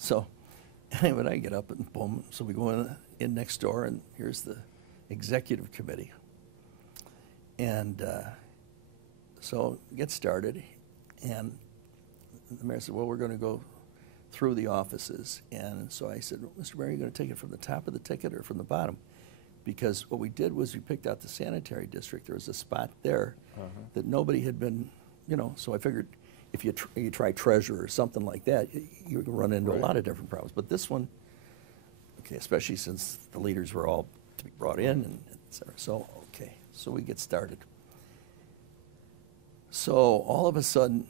So anyway, I get up and boom. So we go in next door, and here's the executive committee. And so get started, and the mayor said, well, we're going to go through the offices. And so I said, well, Mr. Mayor, are you going to take it from the top of the ticket or from the bottom? Because what we did was we picked out the sanitary district. There was a spot there that nobody had been, you know, so I figured if you try treasurer or something like that, you would run into a lot of different problems. But this one, okay, especially since the leaders were all to be brought in, and et cetera. So, okay, so we get started. So all of a sudden,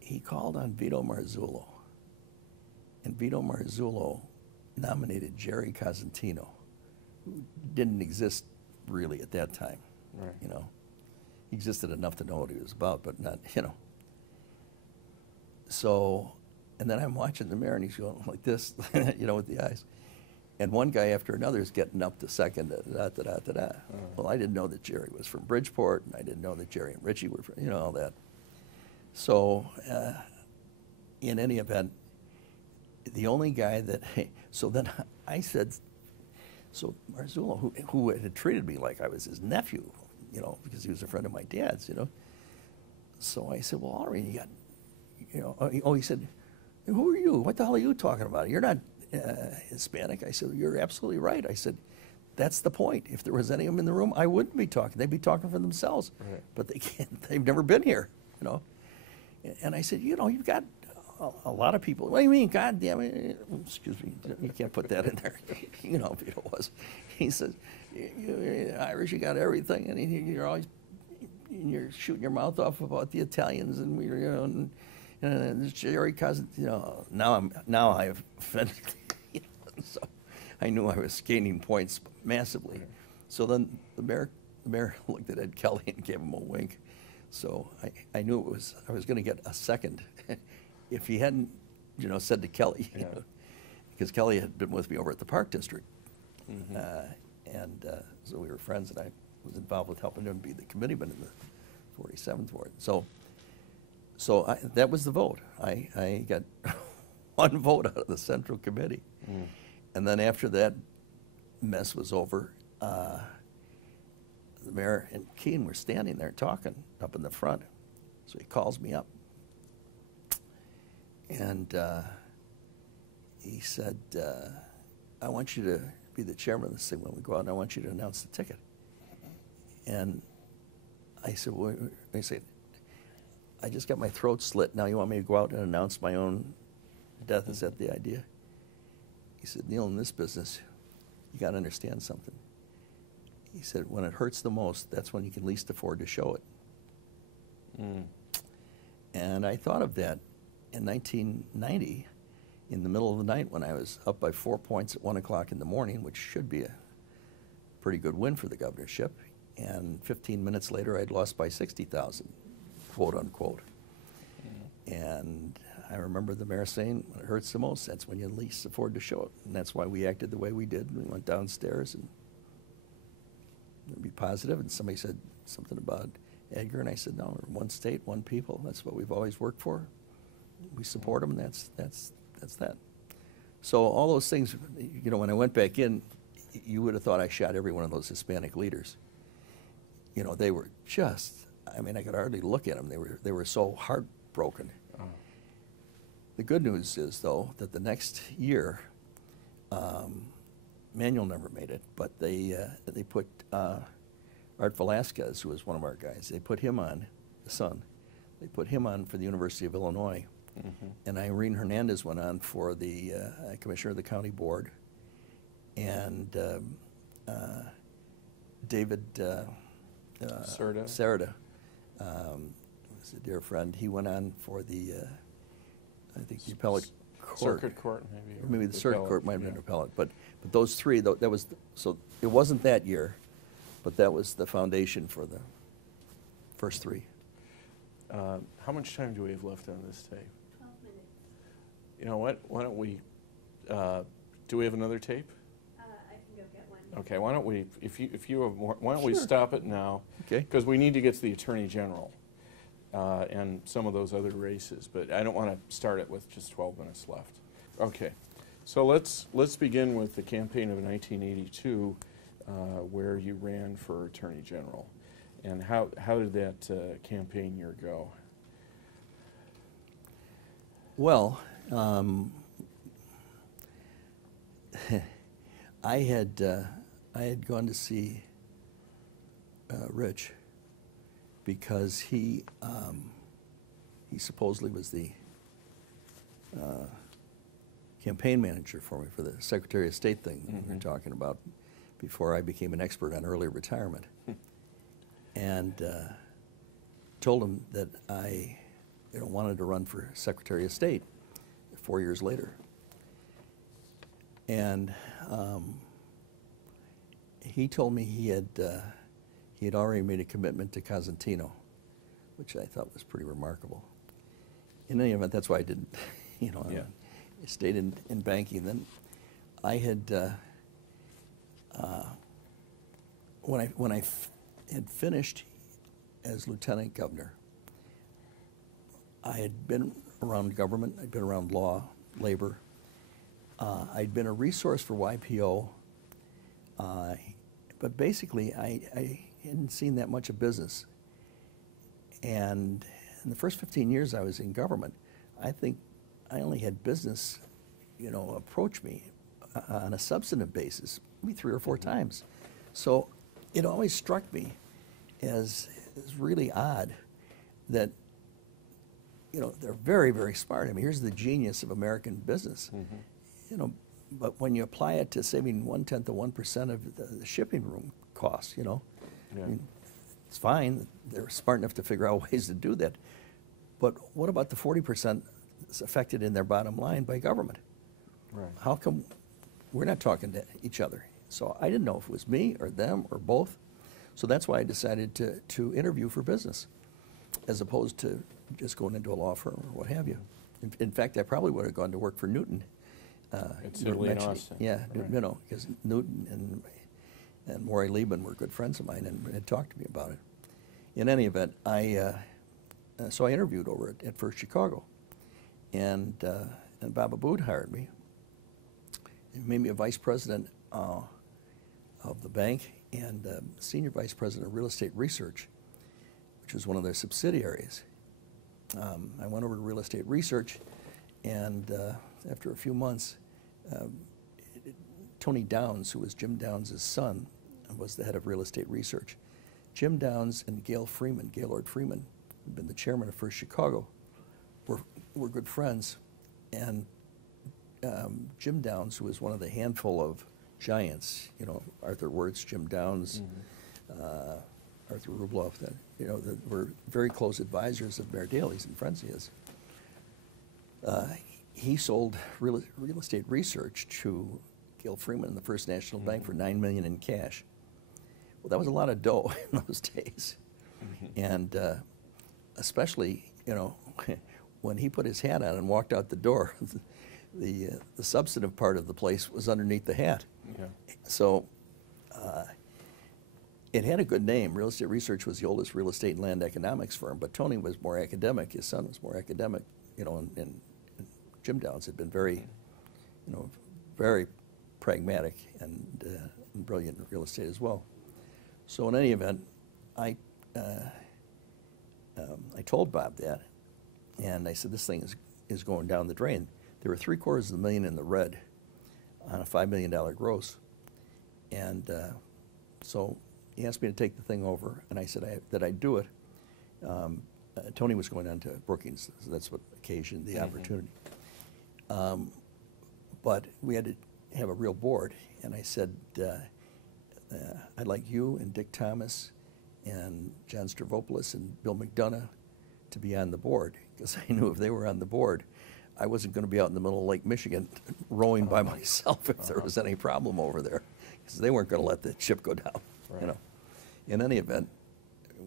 he called on Vito Marzullo, and Vito Marzullo nominated Jerry Cosentino, who didn't exist really at that time. Right. You know, he existed enough to know what he was about, but not, you know. So, and then I'm watching the mayor, and he's going like this, you know, with the eyes. And one guy after another is getting up to second, da-da-da-da-da. Well, I didn't know that Jerry was from Bridgeport, and I didn't know that Jerry and Richie were from, you know, all that. So, in any event, the only guy that, so then I said, so Marzullo, who had treated me like I was his nephew, you know, because he was a friend of my dad's, you know. So I said, well, Ari, you got, you know, he said, who are you? What the hell are you talking about? You're not Hispanic. I said, you're absolutely right. I said, that's the point. If there was any of them in the room, I wouldn't be talking. They'd be talking for themselves. Right. But they can't, they've never been here, you know. And I said, you know, you've got a lot of people. What do you mean? God damn it. Excuse me. You can't put that in there. You know, Vito was. He says, you're Irish, you got everything. And you're always, you're shooting your mouth off about the Italians. And we're, you know, and Jerry Cousin, you know, now I've offended. You know, so I knew I was gaining points massively. Right. So then the mayor looked at Ed Kelly and gave him a wink. So I knew I was going to get a second if he hadn't, you know, said to Kelly, you know, because Kelly had been with me over at the Park District. So we were friends, and I was involved with helping him be the committeeman in the 47th Ward. So that was the vote. I got one vote out of the Central Committee. And then after that mess was over, the mayor and Keene were standing there talking up in the front. So he calls me up. And he said, I want you to be the chairman of this thing when we go out, and I want you to announce the ticket. And I said, well, I said, I just got my throat slit. Now you want me to go out and announce my own death? Is that the idea? He said, Neil, in this business, you got to understand something. He said, when it hurts the most, that's when you can least afford to show it. And I thought of that in 1990, in the middle of the night, when I was up by 4 points at 1 o'clock in the morning, which should be a pretty good win for the governorship. And 15 minutes later, I'd lost by 60,000, quote unquote. And I remember the mayor saying, when it hurts the most, that's when you least afford to show it. And that's why we acted the way we did. We went downstairs and be positive. And somebody said something about Edgar, and I said, no, we're one state, one people. That's what we've always worked for. We support them, and that's that. So all those things, you know, when I went back in, you would have thought I shot every one of those Hispanic leaders. You know, they were just, I mean, I could hardly look at them. They were so heartbroken. The good news is, though, that the next year, Manuel never made it, but they put Art Velasquez, who was one of our guys, they put him on, the son, they put him on for the University of Illinois. And Irene Hernandez went on for the commissioner of the county board. And David Serda, was a dear friend, he went on for the, I think the appellate court. Circuit court, maybe. Or maybe the circuit court might have been appellate. But those three, that was, so it wasn't that year, but that was the foundation for the first three. How much time do we have left on this tape? 12 minutes. You know what? Why don't we, do we have another tape? I can go get one. Okay, why don't we, if you have more, why don't we stop it now? Okay. Because we need to get to the Attorney General. and some of those other races. But I don't want to start it with just 12 minutes left. Okay, so let's begin with the campaign of 1982, where you ran for Attorney General. And how did that campaign year go? Well, I had gone to see Rich because he supposedly was the campaign manager for me for the Secretary of State thing that we were talking about before I became an expert on early retirement. And told him that I wanted to run for Secretary of State 4 years later. And he told me he had already made a commitment to Cosentino, which I thought was pretty remarkable. In any event, that's why I didn't, Yeah. I stayed in banking. Then I had, when I had finished as lieutenant governor, I had been around government, I'd been around law, labor. I'd been a resource for YPO, but basically I hadn't seen that much of business. And in the first 15 years I was in government, I think I only had business, approach me on a substantive basis, maybe 3 or 4 times. So it always struck me as really odd that, they're very, very smart. I mean, here's the genius of American business. But when you apply it to saving 1/10 of 1% of the shipping room costs, I mean, it's fine. They're smart enough to figure out ways to do that. But what about the 40% that's affected in their bottom line by government? Right. How come we're not talking to each other? So I didn't know if it was me or them or both. So that's why I decided to interview for business, as opposed to just going into a law firm or what have you. In fact, I probably would have gone to work for Newton. It's Italy and Austin. Yeah, Right. Because Newton and Maury Liebman were good friends of mine and had talked to me about it. In any event, so I interviewed over at First Chicago, and Baba Bood hired me. He made me a vice president of the bank and senior vice president of real estate research, which was one of their subsidiaries. I went over to real estate research, and after a few months, Tony Downs, who was Jim Downs' son, was the head of real estate research. Jim Downs and Gaylord Freeman, who'd been the chairman of First Chicago, were good friends. And Jim Downs, who was one of the handful of giants, Arthur Wirtz, Jim Downs, Arthur Rubloff, that were very close advisors of Mayor Daley's and friends of his. He sold real estate research to Gail Freeman in the First National Bank for $9 million in cash. Well, that was a lot of dough in those days, and especially when he put his hat on and walked out the door, the substantive part of the place was underneath the hat. Yeah. So it had a good name. Real Estate Research was the oldest real estate and land economics firm, but Tony was more academic. His son was more academic, and Jim Downs had been very, very pragmatic and brilliant in real estate as well. So in any event, I told Bob that, and I said, this thing is going down the drain. There were $750,000 in the red on a $5 million gross, and so he asked me to take the thing over, and I said that I'd do it. Tony was going on to Brookings, so that's what occasioned the opportunity. But we had to have a real board, and I said, I'd like you and Dick Thomas and John Stavropoulos and Bill McDonough to be on the board, because I knew if they were on the board, I wasn't going to be out in the middle of Lake Michigan rowing by myself if there was any problem over there, because they weren't going to let the ship go down. Right. In any event,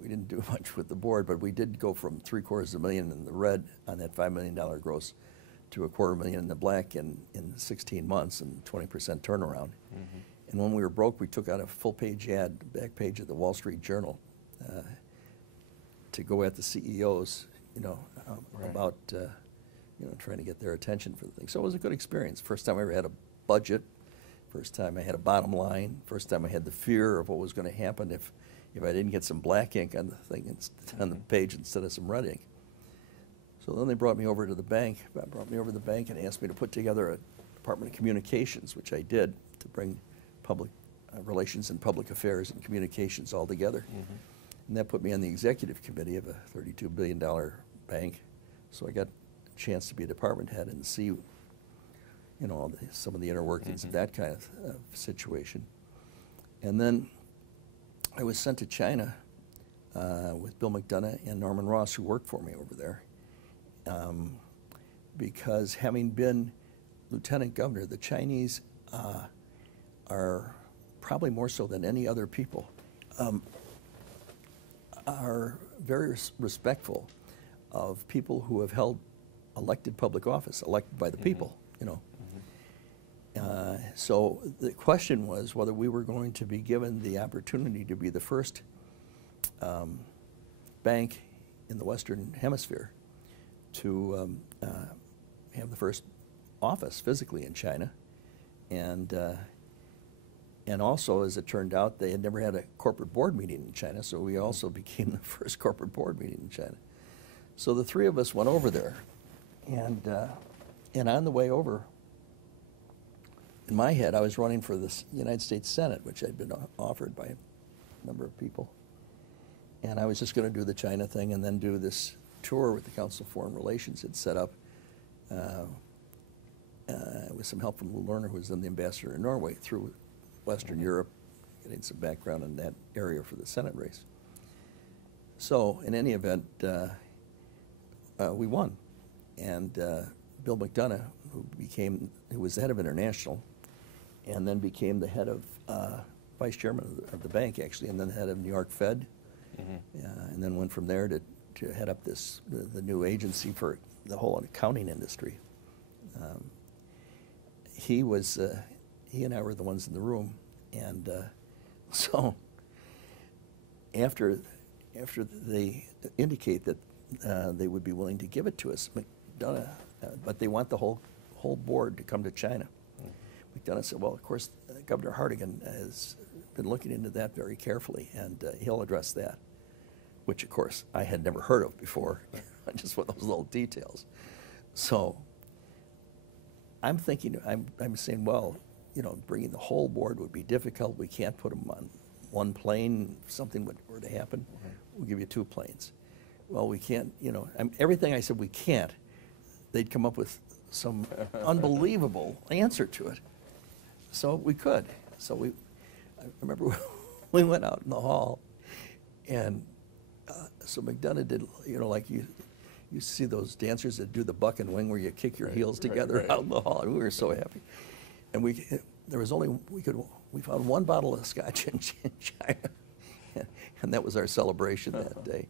we didn't do much with the board, but we did go from $750,000 in the red on that $5 million gross to $250,000 in the black in 16 months and 20% turnaround. And when we were broke, we took out a full-page ad, back page of the Wall Street Journal, to go at the CEOs, Right. about trying to get their attention for the thing. So it was a good experience. First time I ever had a budget. First time I had a bottom line. First time I had the fear of what was going to happen if I didn't get some black ink on the thing on the page instead of some red ink. So then they brought me over to the bank. And asked me to put together a Department of Communications, which I did, to bring public relations and public affairs and communications all together. And that put me on the executive committee of a $32 billion bank. So I got a chance to be a department head and see, some of the inner workings of that kind of situation. And then I was sent to China with Bill McDonough and Norman Ross, who worked for me over there, because having been lieutenant governor, the Chinese are probably more so than any other people, are very respectful of people who have held elected public office, elected by the people, So the question was whether we were going to be given the opportunity to be the first bank in the Western Hemisphere to have the first office physically in China, and also, as it turned out, they had never had a corporate board meeting in China, so we also became the first corporate board meeting in China. So the three of us went over there, and on the way over, in my head, I was running for the United States Senate, which I'd been offered by a number of people, and I was just going to do the China thing and then do this tour with the Council of Foreign Relations had set up with some help from Lou Lerner, who was then the ambassador in Norway, through Western Europe, getting some background in that area for the Senate race. So in any event, we won. And Bill McDonough, who was the head of International, and then became the head of, vice chairman of the bank, actually, and then the head of New York Fed, and then went from there to head up the new agency for the whole accounting industry. He and I were the ones in the room, and so after they indicate that they would be willing to give it to us, McDonough, but they want the whole board to come to China. McDonough said, well, of course, Governor Hartigan has been looking into that very carefully, and he'll address that, which, of course, I had never heard of before, just with those little details. So I'm thinking, I'm saying, well, bringing the whole board would be difficult. We can't put them on one plane. If something were to happen, we'll give you 2 planes. Well, we can't, everything I said we can't, they'd come up with some unbelievable answer to it. So we could. So I remember we went out in the hall, and so McDonough did, like you see those dancers that do the buck and wing where you kick your heels together out in the hall, and we were so happy. And we found 1 bottle of scotch in China, and that was our celebration that day.